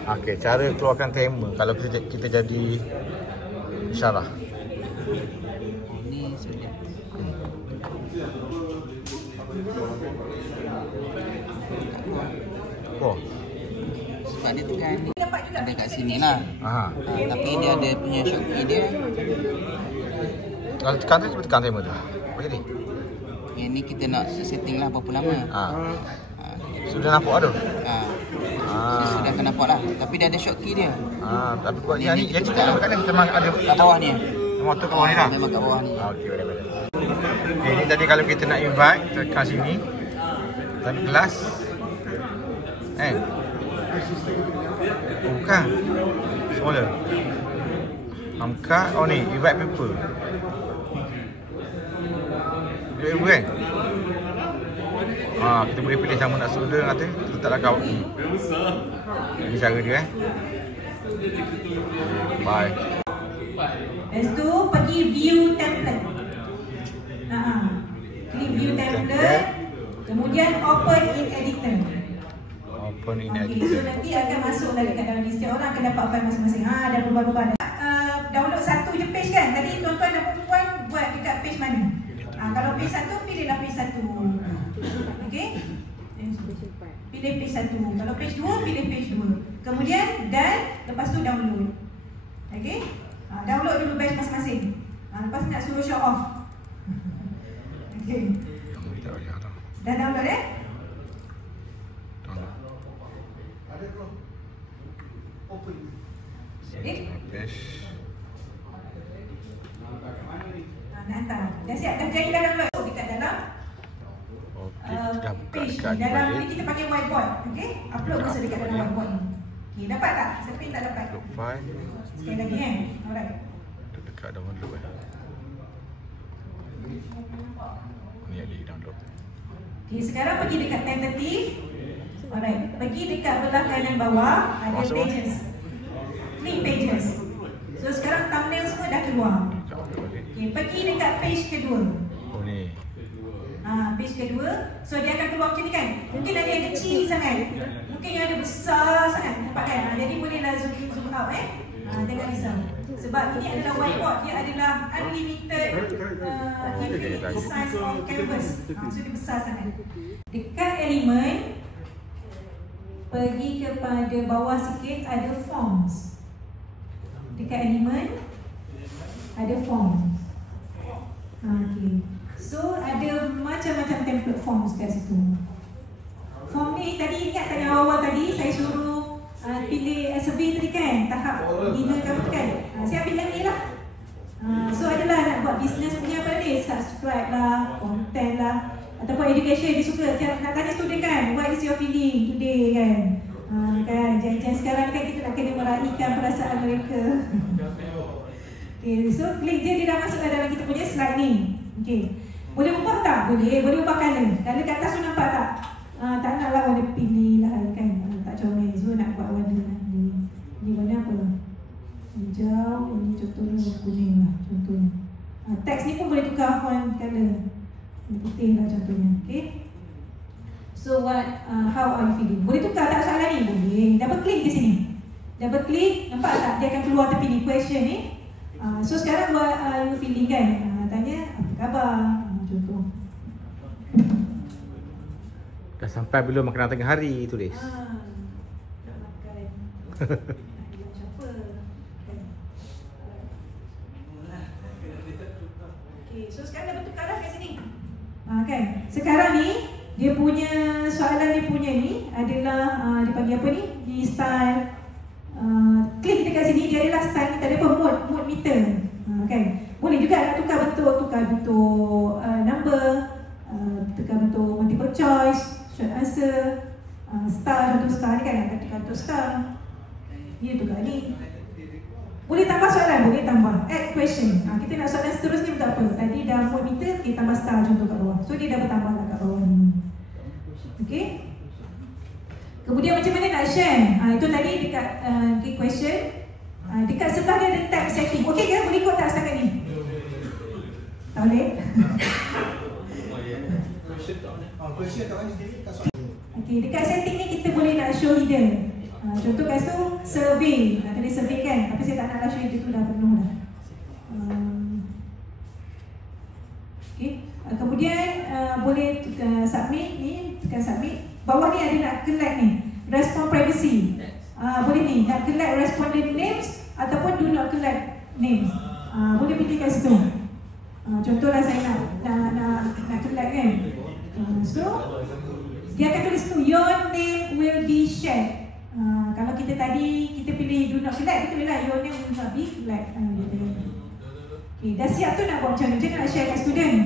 Okey, cara keluarkan tema kalau kita jadi syarah. Ini sekejap. Oh. Sebab dia tekan ni ada kat sini lah. Tapi dia ada punya shortcut dia. Kalau tekan tu cuba tekan tema tu. Apa jadi? Yang ni kita nak setting lah berapa lama. Sudah nampak tu? Sudah akan nampak lah. Tapi dia ada shortcut dia. Tapi buat yang ni yang cerita kat mana memang ada kat bawah ni. Memang tu kat bawah ni lah. Memang kat bawah ni. Okey, boleh. Okay, ni tadi kalau kita nak invite tekan sini. Tadi kelas. Bukan. Smaller. Hamka. Oh ni, invite people. Invite people kan? Kita boleh pilih sama nak student kata. Kita tak lakau. Ini cara dia Bye. Lepas tu pergi view template. Klik view template. Kemudian open in editor. Open in Okay, editor. so nanti akan masuk lagi kat dalam ni. Setiap orang akan dapat file masing-masing. Ada berubah-ubah. Download satu je page kan. Tadi tuan-tuan dan puan buat dekat page mana? Kalau page satu, pilihlah page satu. Okey? Pilih page satu. Kalau page dua, pilih page dua. Kemudian dan lepas tu download. Okey? Download dulu batch masing-masing. Lepas nak suruh show off. Okey. Dah download nak hantar. Dah siap, dah jadi dah download. Dekat dalam page ni. Dalam ni kita pakai whiteboard. Okey? Upload masa dekat dalam whiteboard ni. Okay, dapat tak? Siapa yang tak dapat? Sekali lagi kan? Alright. Dekat download Ni ada download. Okay, sekarang pergi dekat tentative. Alright. Pergi dekat belah kanan bawah. Ada pages. Klik pages. So sekarang thumbnail semua dah keluar. Okay, pergi dekat page kedua. Oh ni. Page kedua. So dia akan keluar macam ni kan. Mungkin ada yang kecil sangat. Mungkin yang ada besar sangat. Nampak kan? Jadi bolehlah zoom out jangan risau. Sebab ini adalah whiteboard. Dia adalah unlimited infinity size of canvas. So dia besar sangat. Dekat elemen, pergi kepada bawah sikit ada forms. Dekat elemen ada forms. Okay. So ada macam-macam template forms kat situ. Form ni tadi ingat tak yang awal tadi saya suruh pilih survey tadi kan, tahap beginner ke apa kan. Saya pilih ni lah. So adalah nak buat business punya apa ni, subscribe lah, content lah, ataupun education dia suka. Nak tanya student kan, what is your feeling today kan. Kan jangan sekarang kan kita nak kena meraihkan perasaan mereka. Okay, so klik je, dia dah masuk dalam kita punya slide ni. Okay. Boleh ubah tak? Boleh ubah colour. Colour kat atas tu nampak tak? Tak nak lah warna pilih lah kan. Tak comel. So nak buat warna ni warna apa? Hijau, ini contohnya warna kuning lah contohnya. Teks ni pun boleh tukar font colour. Putih lah contohnya. Okay. So how are you feeling? Boleh tukar tak soalan ni? Boleh. Double klik di sini. Double klik, nampak tak? Dia akan keluar tepi ni question ni. So sekarang what are you feeling kan? Tanya apa khabar? Contoh. Dah sampai belum makanan tengah hari tulis. Nak makan. Nak siapa? Okay, so sekarang dah bertukar dah kat sini. Kan? Sekarang ni dia punya soalan dia punya ni adalah dia panggil apa ni? Di style klik dekat sini dia adalah style ni tak ada apa mood meter. Kan? Boleh juga nak tukar bentuk number, tukar bentuk multiple choice, short answer, star, contoh star ni kan, nak tukar bentuk star. Ni tukar ni. Boleh tambah soalan, boleh tambah. Add question. Kita nak soalan seterusnya untuk apa? Tadi dah mood meter, kita tambah star contoh kat bawah. So dia dah bertambah lah kat bawah ni. Okay. Kemudian macam mana nak share? Itu tadi dekat question. Dekat sebelah dia ada tab setting. Okey ke? Boleh ikut tak setakat ni? Tak boleh? Okey, dekat setting ni kita boleh nak show hidden. Contoh kat situ survey, kena survey kan, tapi saya tak nak lah show itu dah penuh dah. Okay. Kemudian boleh submit ni, tekan submit. Bawah ni ada nak collect ni, respond privacy. Boleh ni, nak collect respondent names ataupun do not collect names. Boleh pilih kat situ. Contohlah saya nak collect kan. So dia akan tulis tu, your name will be shared. Kalau kita tadi kita pilih do not collect, kita pilih your name will not be collect. Okay, dah siap tu nak buat macam mana? Macam mana nak share kat student?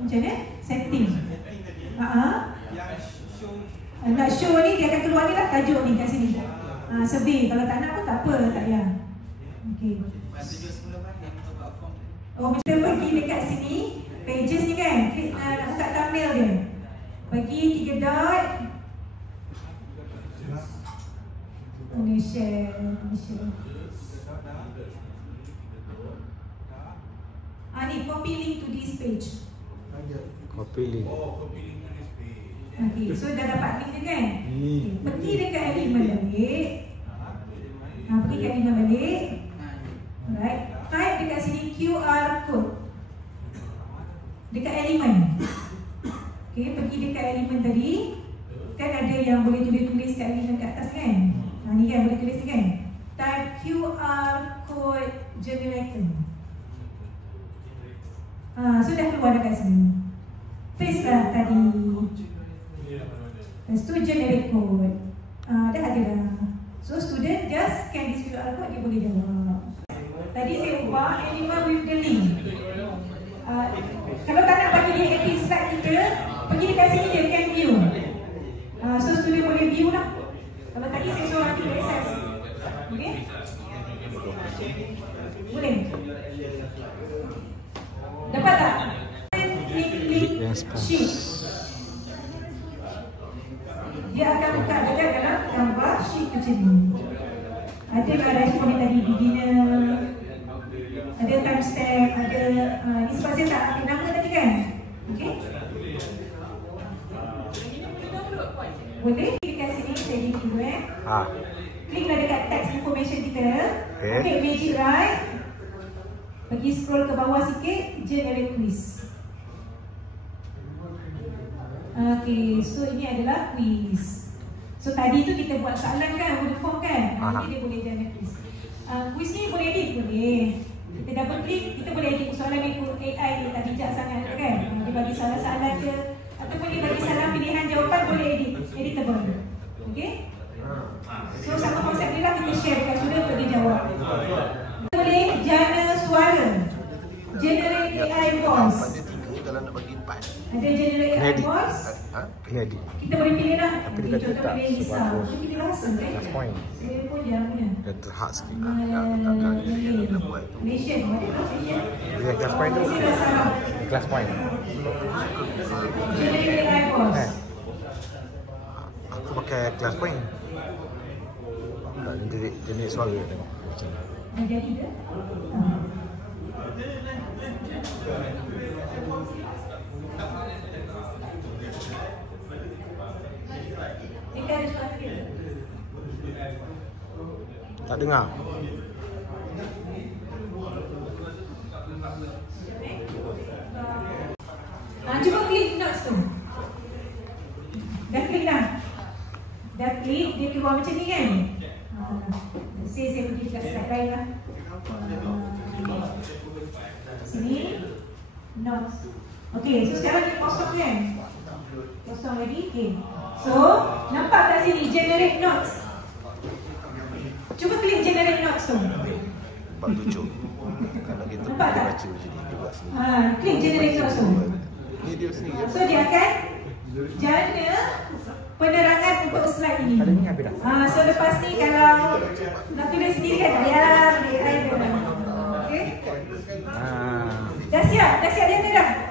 Macam mana? Setting. Nak show ni dia akan keluar ni lah tajuk ni kat sini. Survey, kalau tak nak pun tak apa, tak payah. Okay. Kita pergi dekat sini, pages ni kan, nak buka thumbnail dia. Bagi 3 dot. Boleh share. Ni copy link to this page. Copy link. Okay, so dah dapat link dia kan? Pergi dekat element balik. Pergi kat element balik. Alright, type dekat sini QR code dekat elemen. Okay, pergi dekat elemen tadi. Kan ada yang boleh tulis kat elemen kat atas kan? Ni kan boleh tulis ni kan? Type QR code generator. Sudah keluar dekat sini. Paste lah tadi. Lepas tu generate code. Dah ada dah. So student just scan this QR code, dia boleh jawab. Tadi saya ubah animal with the link. Kalau tak nak bagi dia active slide kita, pergi dekat sini dia can view. So student boleh view lah. Kalau tadi saya suruh nanti access. Okay? Boleh? Dapat tak? Klik sheet. Dia akan buka dekat dalam gambar sheet macam ni. Ada respon ni tadi, beginner, ada timestamp, ada ni sebab saya tak ambil nama tadi kan. Okay? Boleh dekat sini saya review kliklah dekat text information kita. Okay, magic right. Pergi scroll ke bawah sikit, generate quiz. Okay, so ini adalah quiz. So tadi tu kita buat soalan kan, Google Form kan. Nanti dia boleh generate quiz. Quiz ni boleh edit, boleh. Kita double klik, kita boleh edit soalan ikut AI ni, tak bijak sangat kan. Dia bagi soalan-soalan je, ataupun dia bagi salah pilihan jawapan, boleh editable. Okay. So sama konsep ni lah kita share dekat student untuk dia jawab. Kita boleh jana suara, generate AI voice. Ada generate AI voice. Kita boleh pilih lah. Contoh pilih Lisa. Kita pilih langsung kan. Saya pun jangan punya. Dia terhad sikit. Malaysian. Mana Malaysian? Dia class point tu. Class point. Generate AI voice. Aku pakai class point. Jenis suara tengok macam ni. Dah jadi ke? Dekat ada suara ke? Tak dengar. Cuba klik notes tu. Dah klik dah? Dah klik, dia keluar macam ni kan? Saya pergi dekat slide lain lah. Sini notes. Okay, so sekarang dia kosong kan? Kosong lagi. Okay. So, nampak kat sini generate notes. Cuba klik generate notes tu. Nampak lucu. Kalau kita nampak tak? Baca macam ni dia buat sini. Klik generate notes tu. Ni dia sini. So dia akan jana penerangan untuk slide ini. So lepas ni kalau nak tulis sendiri kan, tak payahlah AI dia. Okay? Dah siap dia dah.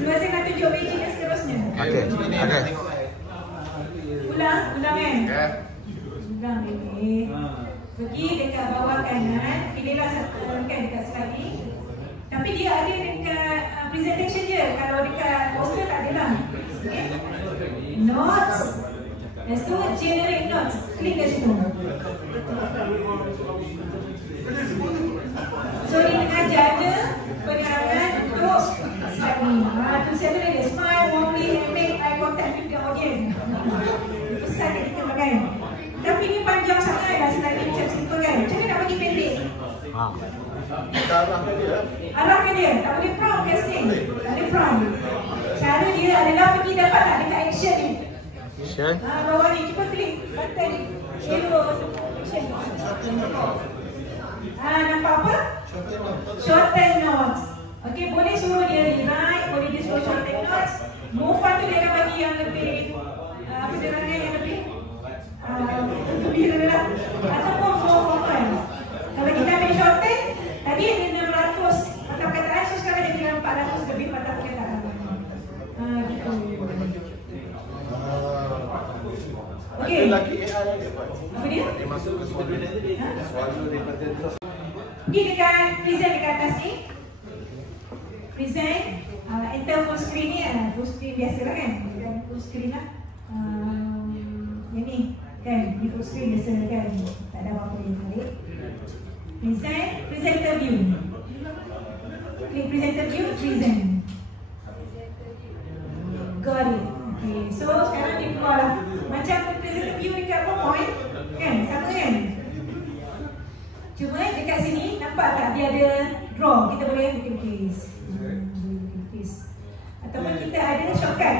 Sebab saya nak tunjuk magic yang seterusnya. Okay. Ulang kan? Ulang ni. Pergi dekat bawah kanan, pilihlah satu kan dekat slide ni. Tapi dia ada dekat presentation je. Kalau dekat poster tak ada lah. Lepas tu generate notes. Klik kat situ. So ini mengajar ada penerangan untuk slide ni. Tulisan tu dia smile warmly and make eye contact with the audience. Pesan kat kita pakai. Tapi ni panjang sangat dah slide ni macam simple kan. Macam mana nak bagi pendek? Arahkan dia. Tak boleh prompt casting. Tak boleh prompt. Cara dia adalah pergi dapat tak dekat action ni. Action. Bawah ni cuba klik button arrow action. Nampak apa? Shorten notes. Okey, boleh suruh dia rewrite, boleh dia suruh shorten notes. Move on tu dia akan bagi yang lebih apa dia namanya yang lebih gembira lah. Ataupun more formal. Kalau kita ambil shorten, tadi ada 600 patah perkataan, so sekarang dia tinggal 400 lebih patah perkataan. Gitu. Okey. Apa dia? Dia masuk ke suara daripada pergi dekat present dekat atas ni. Present, enter full screen ni, full screen biasa lah kan. Dan full screen lah. Yang ni kan, ni full screen biasa kan. Tak ada apa-apa yang balik. Present, presenter view. Klik presenter view, present. Got it. Okay, so sekarang dia keluar lah. Macam presenter view dekat PowerPoint kan, sama kan? Cuma dekat sini nampak tak dia ada draw, kita boleh lukis. Ataupun kita ada shortcut.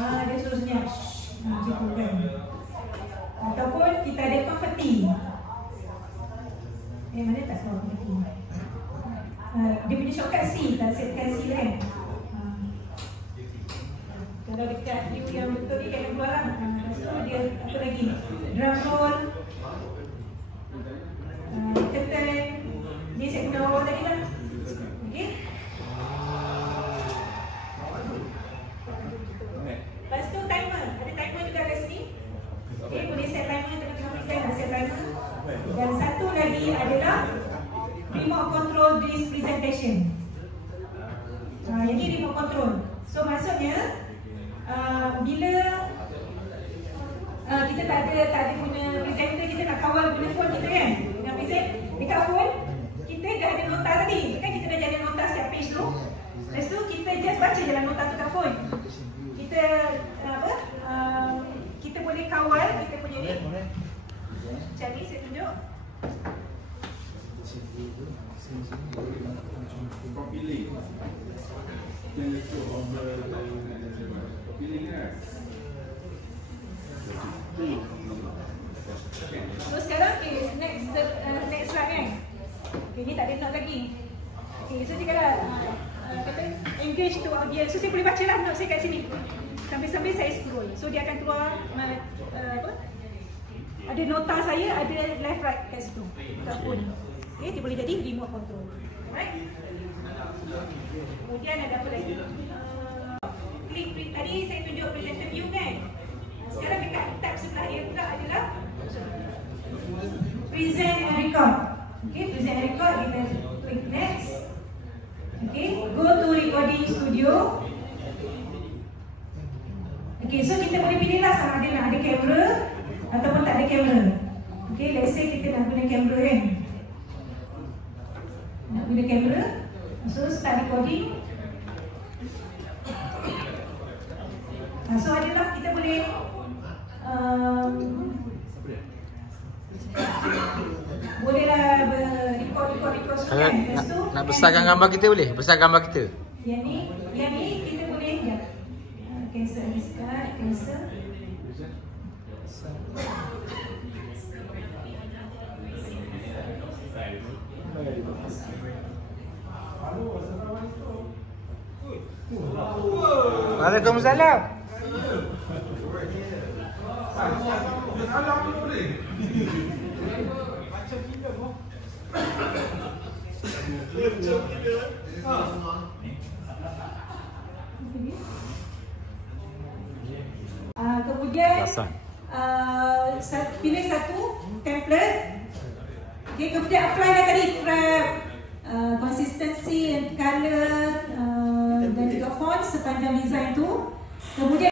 Dia suruh senyap. Macam tu kan. Ataupun kita ada converti. Mana tak tahu converti. Dia punya shortcut C, tak setkan C kan. Kalau dekat view yang betul ni kan keluar lah. Lepas tu dia apa lagi? Drum roll. Curtain. Ni saya guna awal tadi lah. Okay. Lepas tu timer. Ada timer juga kat sini. Okay, boleh set timer. Tengah-tengah nak set timer. Dan satu lagi adalah remote control this presentation. Yang ni remote control. So maksudnya bila kita tak ada guna presenter, kita nak kawal guna phone kita kan. Dengan present dekat phone kita dah ada nota tadi. Kan kita dah ada nota setiap page tu. Lepas tu kita just baca jalan nota tu kat phone. Kita kita boleh kawal kita punya ni. Cari saya tunjuk. So sekarang next slide kan. Okay, ni tak ada note lagi. Okay, so dia kata engage to audience. So saya boleh baca lah note saya kat sini. Sambil-sambil saya scroll. So dia akan keluar ada nota saya, ada left right kat situ. Kat phone. Okay, dia boleh jadi remote control. Alright. Kemudian ada apa lagi? Klik tadi saya tunjuk presenter view kan. Sekarang dekat tab sebelah dia pula adalah present and record. Okay, present and record, kita klik next. Okay, go to recording studio. Okay, so kita boleh pilih lah sama ada nak ada kamera ataupun tak ada kamera. Okay, let's say kita nak guna kamera kan. Nak guna kamera. So start recording. So adalah kita boleh bolehlah record sekian. Nak besarkan gambar kita boleh? Besar gambar kita. Yang ni kita boleh ya. Cancel ni sekarang, cancel. Waalaikumsalam. Kemudian pilih satu template. Okay, kemudian apply dah tadi consistency and color dan juga font sepanjang design tu. Kemudian